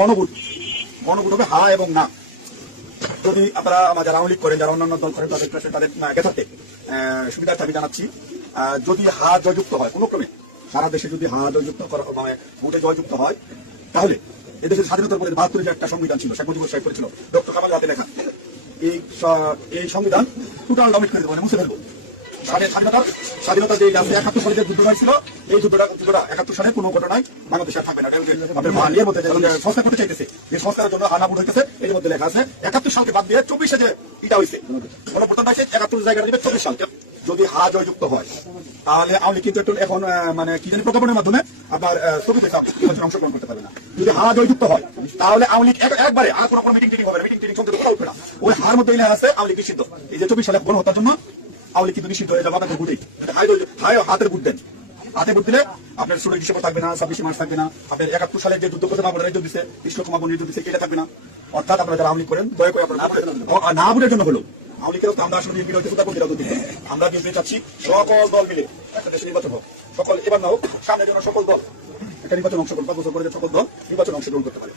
গণভোট গণভোট হবে হা এবং না। যদি আপনারা যারা আওয়ামী লীগ করেন, যারা অন্যান্য দল করেন, তাদের জ্ঞাতার্থে সুবিধার দাবি জানাচ্ছি, যদি হা জয়যুক্ত হয় কোনো ক্রমে, সারা দেশে যদি হা জয়যুক্ত মানে ভোটে জয়যুক্ত হয়, তাহলে এদেশের স্বাধীনতার পরে 72 যে একটা সংবিধান ছিল, শেখ মুজিবুর সাহেব করেছিল, ডক্টর কামাল হাতে লেখা, এই সংবিধান টোটাল ডমিট করে দেবো, মানে মুছে ফেলবো। স্বাধীনতা যে 71 সালে যে যুদ্ধ হয়েছিল, এই যুদ্ধটা 71 সালে কোনো ঘটনায় বাংলাদেশে থাকবে না। আপনার বাংলার মধ্যে সংস্কার করতে চাইতেছে, এই সংস্কারের জন্য হানা ভোট হইতেছে, এর মধ্যে লেখা আছে 71 সালকে বাদ দিয়ে 24 যে এটা হয়েছে, গণভোট হয়েছে 71 জায়গাটা দিবে 24 সালকে। যদি হা জয়যুক্ত হয়, তাহলে আওয়ামী লীগ কিন্তু একটু এখন মানে কি জানি প্রজ্ঞাপনের মাধ্যমে আপনার স্থগিত অংশগ্রহণ করতে পারবে না। যদি হা জয়যুক্ত হয়, তাহলে আওয়ামী লীগ একবারে আর কোনো মিটিং টিটিং হবে না, মিটিং টিটিং চলতে উঠবে না। ওই হার মধ্যে লেখা আছে আওয়ামী লীগ নিষিদ্ধ। এই যে 24 সালে গণহত্যার জন্য আওয়ামী লীগ কিন্তু নিষিদ্ধ হয়ে যাবে আপনাদের ভোটেই। হাতের ভোট দেন, হাতে ভোট দিলে আপনার 16 ডিসেম্বর থাকবে না, 26 মার্চ থাকবে না, আপনার 71 সালে যে যুদ্ধ করতে মামলা নির্দেশ দিচ্ছে, কৃষ্ণকুমার নির্দেশ দিচ্ছে, এটা থাকবে না। অর্থাৎ আপনারা যারা আওয়ামী লীগ করেন, দয়া করে আপনারা না ভোটের জন্য হলো আওয়ামী লীগের আমরা আসলে বিএনপি হইতে আমরা বিএনপি চাচ্ছি সকল দল মিলে একটা দেশে নির্বাচন হোক, সকল এবার না হোক, সামনের জন্য সকল দল একটা নির্বাচন অংশগ্রহণ, 5 বছর পরে সকল দল নির্বাচন অংশগ্রহণ করতে পারে।